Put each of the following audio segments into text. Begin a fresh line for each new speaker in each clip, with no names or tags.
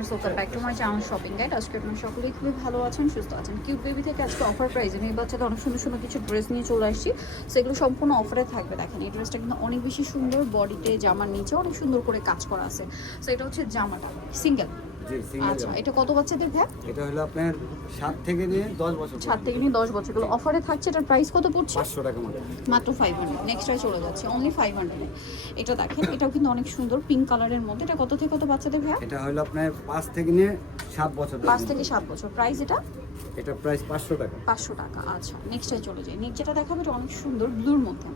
Viewers welcome back to my channel shopping guide আজকে আপনারা সকলেই খুবই ভালো আছেন, সুস্থ আছেন। কিউব বেবি থেকে আজকে অফার প্রাইসে মেয়ে বাচ্চাদের অনেক সুন্দর সুন্দর কিছু ড্রেস নিয়ে চলে আসছি। সেগুলো সম্পূর্ণ অফারে থাকবে। দেখেন, এই ড্রেসটা কিন্তু অনেক বেশি সুন্দর বডিতে জামার নিচে অনেক সুন্দর করে কাজ করা আছে। সো এটা হচ্ছে জামাটা সিঙ্গেল
জি সিঙ্গেল
আচ্ছা এটা কত বাচ্চাদের ভ্যাপ
এটা হলো আপনার সাত থেকে নিয়ে বছর
সাত থেকে নিয়ে দশ বছর। অফারে থাকছে এটার প্রাইস কত পড়ছে?
টাকা
মাত্র ফাইভ হান্ড্রেড নেক্সটটাই চলে যাচ্ছে অনলি ফাইভ হান্ড্রেড এটা দেখেন এটাও কিন্তু অনেক সুন্দর পিঙ্ক কালারের মধ্যে। এটা কত থেকে কত বাচ্চাদের ভ্যাপ
এটা হলো আপনার পাঁচ থেকে নিয়ে সাত বছর
পাঁচ থেকে সাত বছর। প্রাইস এটা?
এটা প্রাইস পাঁচশো টাকা।
পাঁচশো টাকা আচ্ছা নেক্সটে চলে যাই। নেক্সট যেটা দেখাবো এটা অনেক সুন্দর ব্লুর মধ্যে।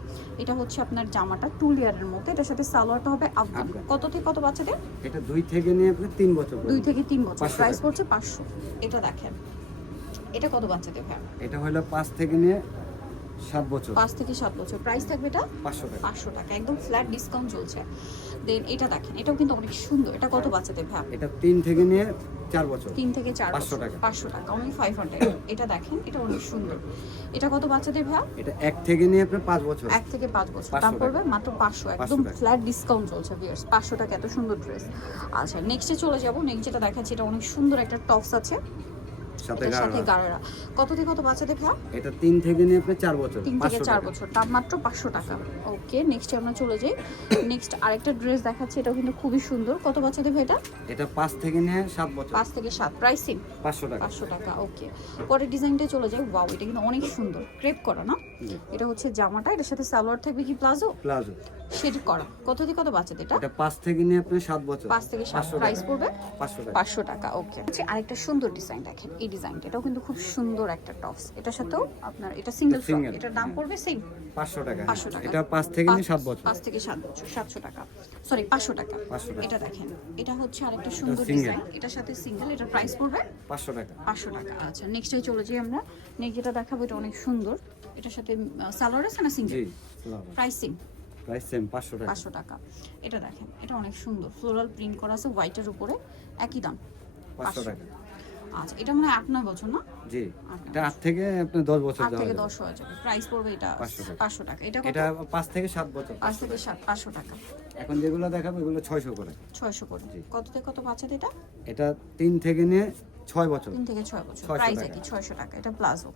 এটা হচ্ছে আপনার জামাটা টু লেয়ারের মধ্যে। এটার সাথে সালোয়ারটা হবে আফগান। কত থেকে কত বাচ্চাদের?
এটা দুই থেকে নিয়ে আপনি তিন বছর
দুই থেকে তিন বছর। প্রাইস। পড়ছে পাঁচশো। এটা দেখেন। এটা কত বাচ্চাদের ভাই
এটা হলো 5 থেকে নিয়ে সাত বছর।
পাঁচ থেকে সাত বছর। প্রাইস থাকবে এটা?
পাঁচশো টাকা।
পাঁচশো টাকা। একদম ফ্ল্যাট ডিসকাউন্ট চলছে। দেন এটা দেখেন এটাও কিন্তু অনেক সুন্দর। এটা কত বাচ্চাদের ভ্যান
এটা তিন থেকে নিয়ে চার বছর।
তিন থেকে চার
500 টাকা।
পাঁচশো টাকা। অনলি ফাইভ হান্ড্রেড এটা দেখেন এটা অনেক সুন্দর। এটা কত বাচ্চাদের ভ্যান
এটা এক থেকে নিয়ে আপনার পাঁচ বছর।
এক থেকে পাঁচ বছর। দাম পড়বে মাত্র পাঁচশো। একদম ফ্ল্যাট ডিসকাউন্ট চলছে ভিয়ার্স পাঁচশো টাকা এত সুন্দর ড্রেস আচ্ছা নেক্সটে চলে যাব। নেক্সট যেটা দেখাচ্ছি এটা অনেক সুন্দর একটা টপস আছে।
সাথে
গাড়ারা কত থেকে কত বাচ্চাদের ভ্যা
এটা তিন থেকে নিয়ে আপনার চার বছর
তিন থেকে
পাঁচশো
চার বছর। দাম মাত্র পাঁচশো টাকা। ওকে নেক্সট আমরা চলে যাই। নেক্সট আরেকটা ড্রেস দেখাচ্ছি এটাও কিন্তু খুবই সুন্দর। কত বাচ্চাদের ভ্যা এটা?
এটা পাঁচ থেকে নিয়ে সাত বছর।
পাঁচ থেকে সাত প্রাইসিং
পাঁচশো টাকা।
পাঁচশো টাকা ওকে পরের ডিজাইনটা চলে যায় ওয়াও এটা কিন্তু অনেক সুন্দর। ক্রেপ করা না? এটা হচ্ছে জামাটা এটার সাথে সালোয়ার থাকবে কি প্লাজো?
প্লাজো।
শেড করা। কত থেকে কত বাচ্চাদের এটা?
এটা পাঁচ থেকে নিয়ে আপনার সাত বছর।
পাঁচ থেকে সাত। প্রাইস পড়বে?
পাঁচশো টাকা।
পাঁচশো টাকা ওকে হচ্ছে আরেকটা সুন্দর ডিজাইন দেখেন। এই ডিজাইনটা এটাও কিন্তু খুব সুন্দর একটা টপস। এটার সাথেও আপনার এটা সিঙ্গেল
এটা single।
এটার দাম পড়বে সেম
পাঁচশো টাকা।
500 টাকা।
এটা পাঁচ থেকে নিয়ে সাত বছর।
পাঁচ থেকে সাত বছর সাতশো টাকা। সরি
500 টাকা।
এটা দেখেন এটা হচ্ছে আরেকটা সুন্দর ডিজাইন এটার সাথে সিঙ্গেল এটার প্রাইস পড়বে
পাঁচশো টাকা।
পাঁচশো টাকা। আচ্ছা নেক্সটে চলে যাই আমরা। নেক্সট যেটা দেখাবো এটা অনেক সুন্দর। এটার সাথে সালোয়ার আছে না সিঙ্গেল
জি
প্রাইসিং
প্রাইস সেম পাঁচশো টাকা।
পাঁচশো টাকা। এটা দেখেন এটা অনেক সুন্দর। ফ্লোরাল প্রিন্ট করা আছে হোয়াইটের উপরে। একই দাম।
পাঁচশো। টাকা।
আচ্ছা এটা মানে আট নয় বছর না?
জি এটা আট থেকে আপনার দশ বছর
আট থেকে
যাবে।
দশ হয়ে যাবে। প্রাইস পড়বে এটা
500 টাকা।
পাঁচশো টাকা। এটা
এটা পাঁচ থেকে সাত বছর।
পাঁচ থেকে সাত পাঁচশো টাকা।
এখন যেগুলো দেখাবো এগুলো ছয়শো করে।
ছয়শো করে।
জি।
কত থেকে কত বাচ্চাদের এটা?
এটা তিন থেকে নিয়ে ছয় বছর।
তিন থেকে ছয় বছর।
600
প্রাইস একই ছয়শো টাকা। এটা প্লাজো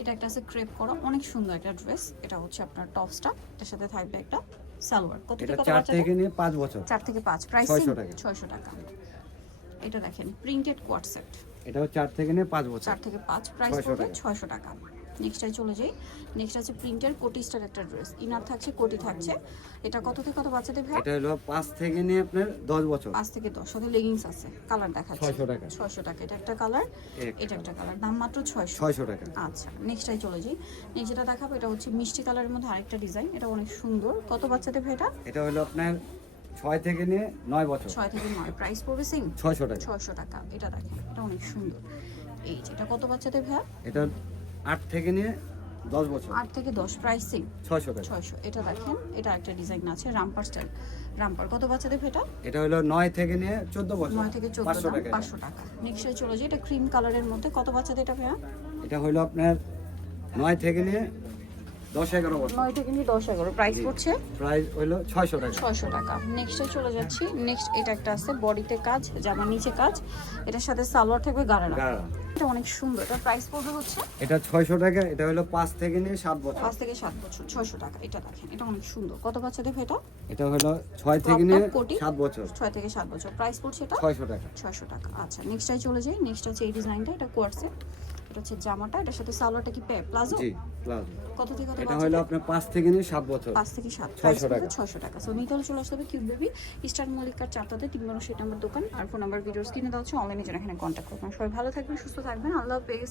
এটা একটা আছে ক্রেপ করা। অনেক সুন্দর একটা ড্রেস এটা হচ্ছে আপনার টপসটা। এটার সাথে থাকবে একটা সালোয়ার। কত থেকে কত
থেকে নিয়ে পাঁচ বছর।
চার থেকে পাঁচ। প্রাইস
600 টাকা।
ছয়শো টাকা। এটা দেখেন প্রিন্টেড কোয়াট সেট
এটাও চার থেকে নিয়ে পাঁচ বছর।
চার থেকে পাঁচ প্রাইস
600
পড়বে
টাকা।
ছয়শো টাকা। নেক্সটটাই চলে যাই। নেক্সট আছে প্রিন্টের কোটি স্টার একটা ড্রেস ইনার থাকছে কোটি থাকছে। এটা কত থেকে কত বাচ্চাদের ভাই?
এটা হলো পাঁচ থেকে নিয়ে আপনার দশ বছর।
পাঁচ থেকে দশ। সাথে লেগিংস আছে কালার দেখাচ্ছে।
600 টাকা।
ছয়শো টাকা। এটা একটা কালার এটা একটা কালার দাম মাত্র ছয়শো।
ছয়শো টাকা।
আচ্ছা নেক্সটটাই চলে যাই। নেক্সট যেটা দেখাবো এটা হচ্ছে মিষ্টি কালারের মধ্যে আরেকটা ডিজাইন এটা অনেক সুন্দর। কত বাচ্চাদের ভাই এটা?
এটা হলো আপনার ছয় থেকে নিয়ে নয় বছর।
ছয় থেকে নয় প্রাইস পড়বে সেম
ছয়শো টাকা।
ছয়শো টাকা এটা দেখেন এটা অনেক সুন্দর। এই যে এটা কত বাচ্চাদের ভাই
এটা আট থেকে নিয়ে দশ বছর।
আট থেকে দশ প্রাইস সেম
ছয়শো টাকা।
ছয়শো এটা দেখেন এটা একটা ডিজাইন আছে রামপার স্টাইল রামপার কত বাচ্চাদের এটা?
এটা হলো নয় থেকে নিয়ে চোদ্দ বছর।
নয় থেকে চোদ্দ
পাঁচশো টাকা।
নেক্সট চলে যায় এটা ক্রিম কালারের মধ্যে কত বাচ্চাদের এটা ভাইয়া?
এটা হলো আপনার নয় থেকে নিয়ে দশ এগারো বছর।
নয় থেকে নিয়ে দশ এগারো। প্রাইস পড়ছে?
প্রাইস হলো ছয়শো টাকা।
ছয়শো টাকা। নেক্সটে চলে যাচ্ছি। নেক্সট এটা একটা আছে বডিতে কাজ জামার নিচে কাজ। এটার সাথে সালোয়ার থাকবে
গাড়া
এটা অনেক সুন্দর। এটা প্রাইস পড়বে হচ্ছে?
এটা ছয়শো টাকা এটা হলো পাঁচ থেকে নিয়ে সাত বছর।
পাঁচ থেকে সাত বছর। ছয়শো টাকা। এটা দেখেন এটা অনেক সুন্দর। কত বাচ্চাদের এটা?
এটা হলো থেকে নিয়ে বছর।
ছয় থেকে সাত বছর। প্রাইস পড়ছে এটা?
ছয়শো টাকা।
ছয়শো টাকা। আচ্ছা নেক্সটটাই চলে যাই। নেক্সট হচ্ছে এই ডিজাইনটা এটা কোয়ার্সে এটা হচ্ছে জামাটা এটার সাথে সালোয়ারটা কি প্লাজো?
জি প্লাজো।
কত থেকে কত
এটা হলো আপনার 5 থেকে নিয়ে সাত বছর।
পাঁচ থেকে সাত।
600 টাকা।
ছয়শো টাকা। সো নিতে হলে চলে আসতে হবে কিউব বেবি স্টার মল্লিকার চারটাতে তিন নম্বর সেট নাম্বার দোকান। আর ফোন নাম্বার ভিডিও কিনে দেওয়া হচ্ছে অনলাইনে যেন এখানে কন্ট্যাক্ট করবেন। সবাই ভালো থাকবেন সুস্থ থাকবেন। আল্লাহ হাফেজ।